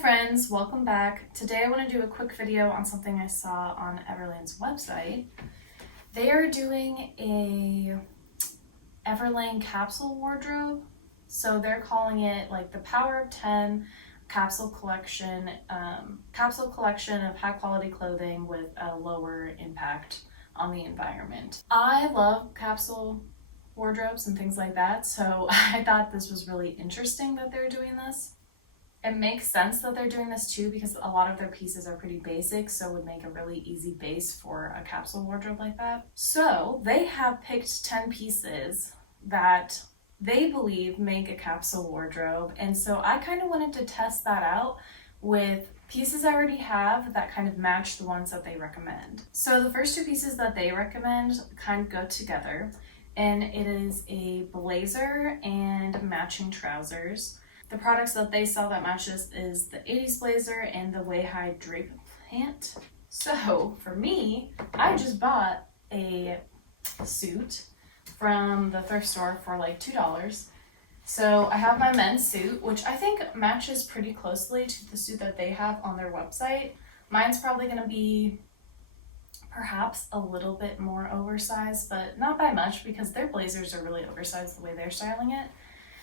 friends, welcome back. Today I want to do a quick video on something I saw on Everlane's website. They are doing a Everlane capsule wardrobe. So they're calling it like the Power of 10 capsule collection of high quality clothing with a lower impact on the environment. I love capsule wardrobes and things like that, so I thought this was really interesting that they're doing this. It makes sense that they're doing this too because a lot of their pieces are pretty basic, so it would make a really easy base for a capsule wardrobe like that. So they have picked 10 pieces that they believe make a capsule wardrobe, and so I kind of wanted to test that out with pieces I already have that kind of match the ones that they recommend. So the first two pieces that they recommend kind of go together, and it is a blazer and matching trousers. The products that they sell that matches is the 80s blazer and the way-high drape pant. So for me, I just bought a suit from the thrift store for like $2. So I have my men's suit, which I think matches pretty closely to the suit that they have on their website. Mine's probably gonna be perhaps a little bit more oversized, but not by much because their blazers are really oversized the way they're styling it.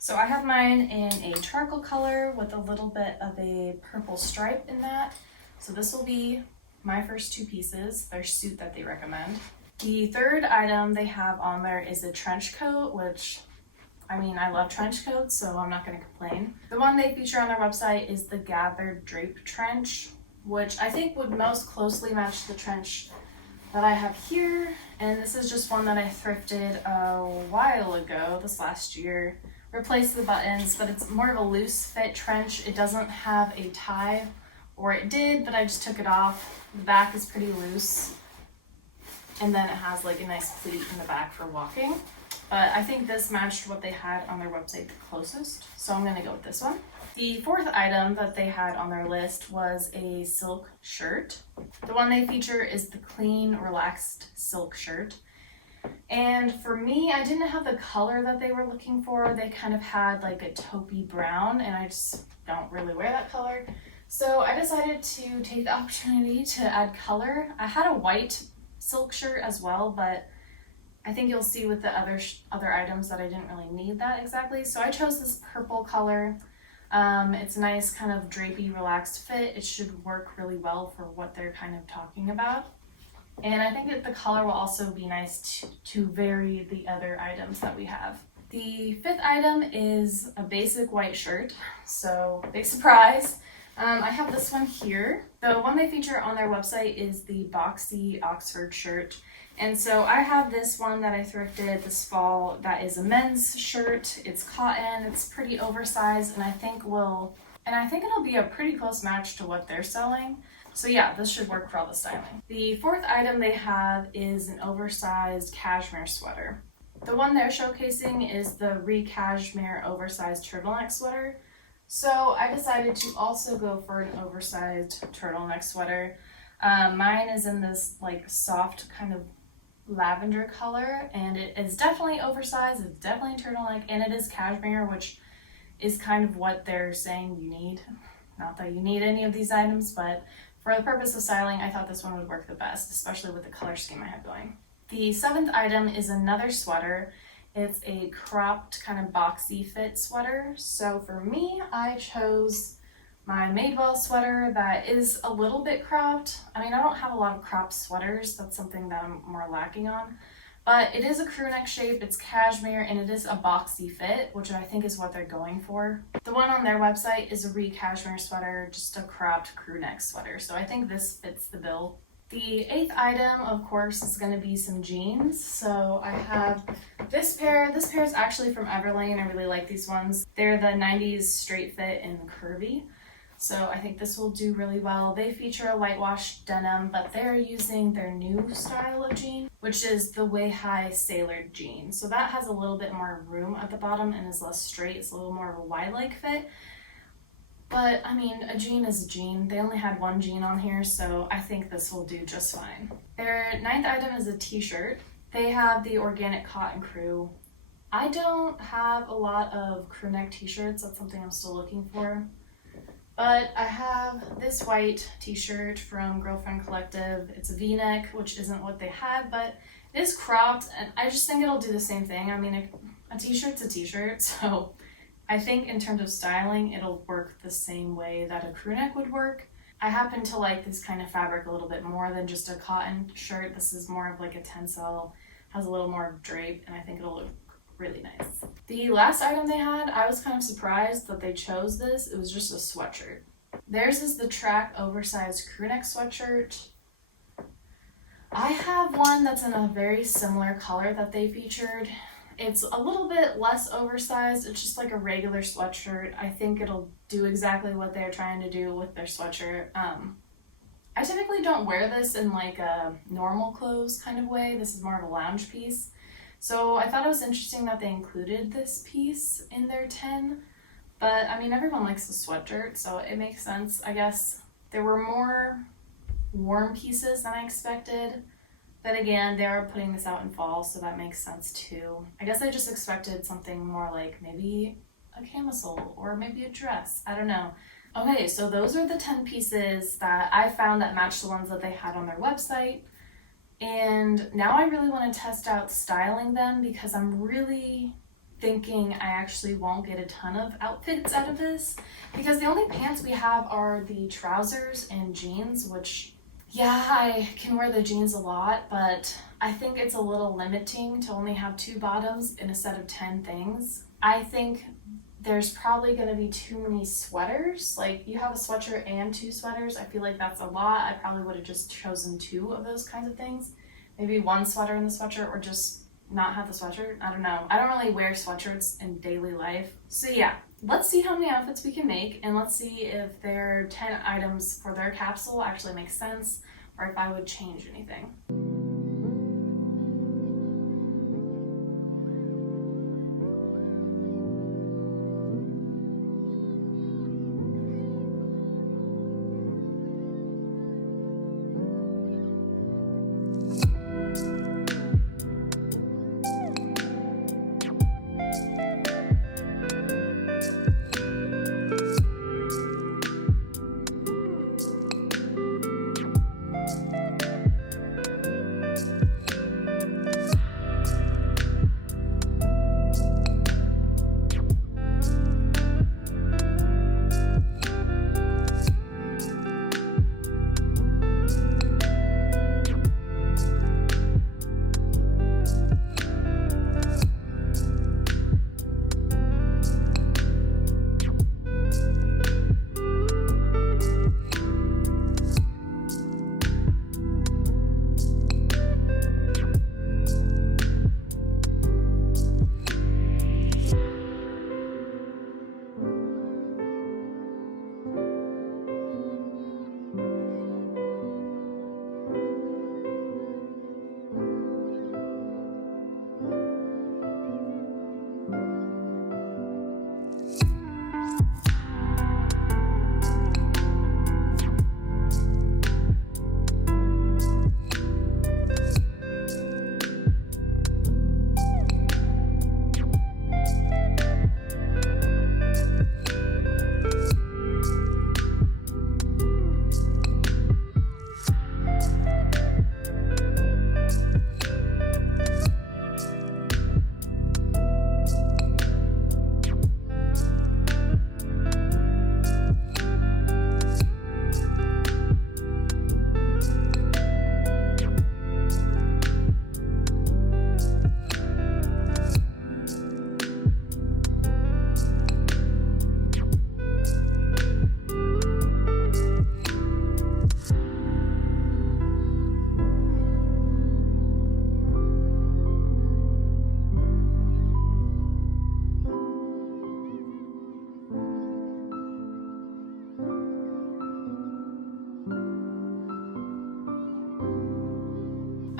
So I have mine in a charcoal color with a little bit of a purple stripe in that. So this will be my first two pieces, their suit that they recommend. The third item they have on there is a trench coat, which, I mean, I love trench coats, so I'm not gonna complain. The one they feature on their website is the gathered drape trench, which I think would most closely match the trench that I have here. And this is just one that I thrifted a while ago, this last year. Replace the buttons, but it's more of a loose fit trench. It doesn't have a tie, or it did, but I just took it off. The back is pretty loose, and then it has like a nice pleat in the back for walking. But I think this matched what they had on their website the closest, so I'm gonna go with this one. The fourth item that they had on their list was a silk shirt. The one they feature is the clean, relaxed silk shirt. And for me, I didn't have the color that they were looking for. They kind of had like a taupey brown, and I just don't really wear that color. So I decided to take the opportunity to add color. I had a white silk shirt as well, but I think you'll see with the other items that I didn't really need that exactly. So I chose this purple color. It's a nice kind of drapey, relaxed fit. It should work really well for what they're kind of talking about. And I think that the color will also be nice to vary the other items that we have. The fifth item is a basic white shirt, so big surprise. I have this one here. The one they feature on their website is the boxy Oxford shirt. And so I have this one that I thrifted this fall that is a men's shirt. It's cotton, it's pretty oversized, and I think it'll be a pretty close match to what they're selling. So yeah, this should work for all the styling. The fourth item they have is an oversized cashmere sweater. The one they're showcasing is the cashmere oversized turtleneck sweater. So I decided to also go for an oversized turtleneck sweater. Mine is in this like soft kind of lavender color, and it is definitely oversized, it's definitely a turtleneck, and it is cashmere, which is kind of what they're saying you need. Not that you need any of these items, but for the purpose of styling, I thought this one would work the best, especially with the color scheme I have going. The seventh item is another sweater. It's a cropped kind of boxy fit sweater. So for me, I chose my Madewell sweater that is a little bit cropped. I mean, I don't have a lot of cropped sweaters. That's something that I'm more lacking on. But it is a crew neck shape, it's cashmere, and it is a boxy fit, which I think is what they're going for. The one on their website is a cashmere sweater, just a cropped crew neck sweater. So I think this fits the bill. The eighth item, of course, is going to be some jeans. So I have this pair. This pair is actually from Everlane. I really like these ones. They're the 90s straight fit and curvy. So I think this will do really well. They feature a whitewash denim, but they're using their new style of jean, which is the way-high sailored jean. So that has a little bit more room at the bottom and is less straight. It's a little more of a Y-like fit. But I mean, a jean is a jean. They only had one jean on here, so I think this will do just fine. Their ninth item is a t-shirt. They have the organic cotton crew. I don't have a lot of crew neck t-shirts. That's something I'm still looking for. But I have this white t-shirt from Girlfriend Collective. It's a v-neck, which isn't what they had, but it is cropped, and I just think it'll do the same thing. I mean, a t-shirt's a t-shirt, so I think in terms of styling, it'll work the same way that a crew neck would work. I happen to like this kind of fabric a little bit more than just a cotton shirt. This is more of like a tencel, has a little more drape, and I think it'll look really nice. The last item they had, I was kind of surprised that they chose this. It was just a sweatshirt. Theirs is the track oversized crew neck sweatshirt. I have one that's in a very similar color that they featured. It's a little bit less oversized. It's just like a regular sweatshirt. I think it'll do exactly what they're trying to do with their sweatshirt. I typically don't wear this in like a normal clothes kind of way. This is more of a lounge piece. So I thought it was interesting that they included this piece in their 10. But I mean, everyone likes a sweatshirt, so it makes sense. I guess there were more warm pieces than I expected. But again, they are putting this out in fall, so that makes sense too. I guess I just expected something more like maybe a camisole or maybe a dress. I don't know. Okay, so those are the 10 pieces that I found that matched the ones that they had on their website. And now I really want to test out styling them because I'm really thinking I actually won't get a ton of outfits out of this, because the only pants we have are the trousers and jeans, which yeah, I can wear the jeans a lot, but I think it's a little limiting to only have 2 bottoms in a set of 10 things. I think there's probably going to be too many sweaters. Like, you have a sweatshirt and 2 sweaters. I feel like that's a lot. I probably would have just chosen 2 of those kinds of things. Maybe 1 sweater in the sweatshirt, or just not have the sweatshirt. I don't know. I don't really wear sweatshirts in daily life. So yeah, let's see how many outfits we can make, and let's see if their 10 items for their capsule actually make sense, or if I would change anything.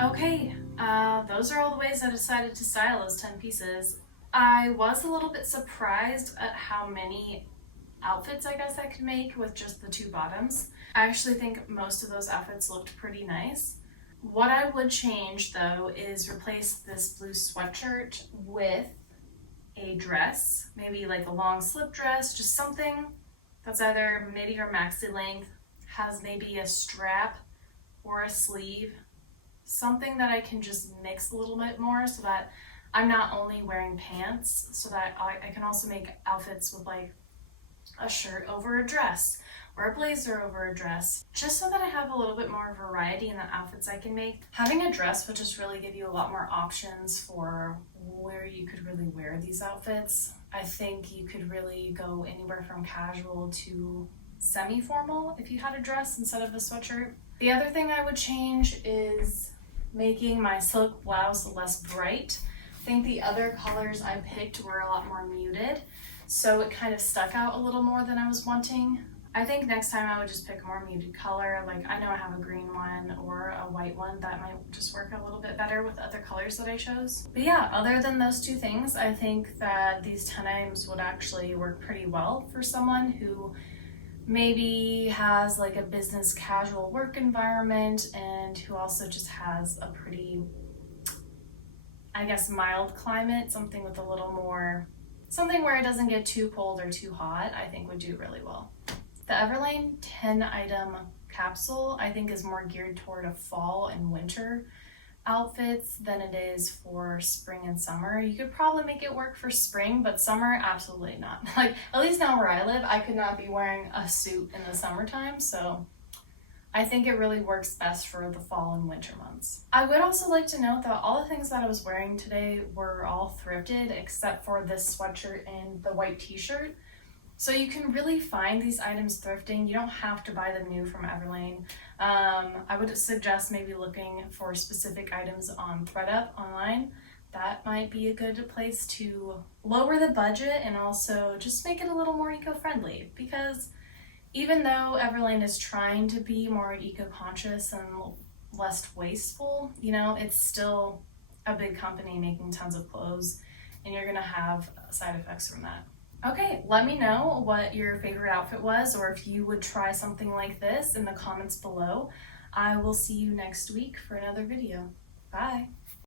Okay, those are all the ways I decided to style those 10 pieces. I was a little bit surprised at how many outfits I guess I could make with just the 2 bottoms. I actually think most of those outfits looked pretty nice. What I would change though is replace this blue sweatshirt with a dress, maybe like a long slip dress, just something that's either midi or maxi length, has maybe a strap or a sleeve, something that I can just mix a little bit more so that I'm not only wearing pants, so that I can also make outfits with like a shirt over a dress or a blazer over a dress, just so that I have a little bit more variety in the outfits I can make. Having a dress would just really give you a lot more options for where you could really wear these outfits. I think you could really go anywhere from casual to semi-formal if you had a dress instead of a sweatshirt. The other thing I would change is making my silk blouse less bright. I think the other colors I picked were a lot more muted, so it kind of stuck out a little more than I was wanting. I think next time I would just pick a more muted color. Like, I know I have a green one or a white one that might just work a little bit better with the other colors that I chose. But yeah, other than those two things, I think that these 10 items would actually work pretty well for someone who maybe has like a business casual work environment and who also just has a pretty, I guess, mild climate, something with a little more, something where it doesn't get too cold or too hot, I think would do really well. The Everlane 10 item capsule, I think, is more geared toward a fall and winter outfits than it is for spring and summer. You could probably make it work for spring, but summer, absolutely not. Like, at least now where I live, I could not be wearing a suit in the summertime, so I think it really works best for the fall and winter months. I would also like to note that all the things that I was wearing today were all thrifted except for this sweatshirt and the white t-shirt. So you can really find these items thrifting. You don't have to buy them new from Everlane. I would suggest maybe looking for specific items on ThredUp online. That might be a good place to lower the budget and also just make it a little more eco-friendly, because even though Everlane is trying to be more eco-conscious and less wasteful, you know, it's still a big company making tons of clothes, and you're gonna have side effects from that. Okay, let me know what your favorite outfit was, or if you would try something like this in the comments below. I will see you next week for another video. Bye.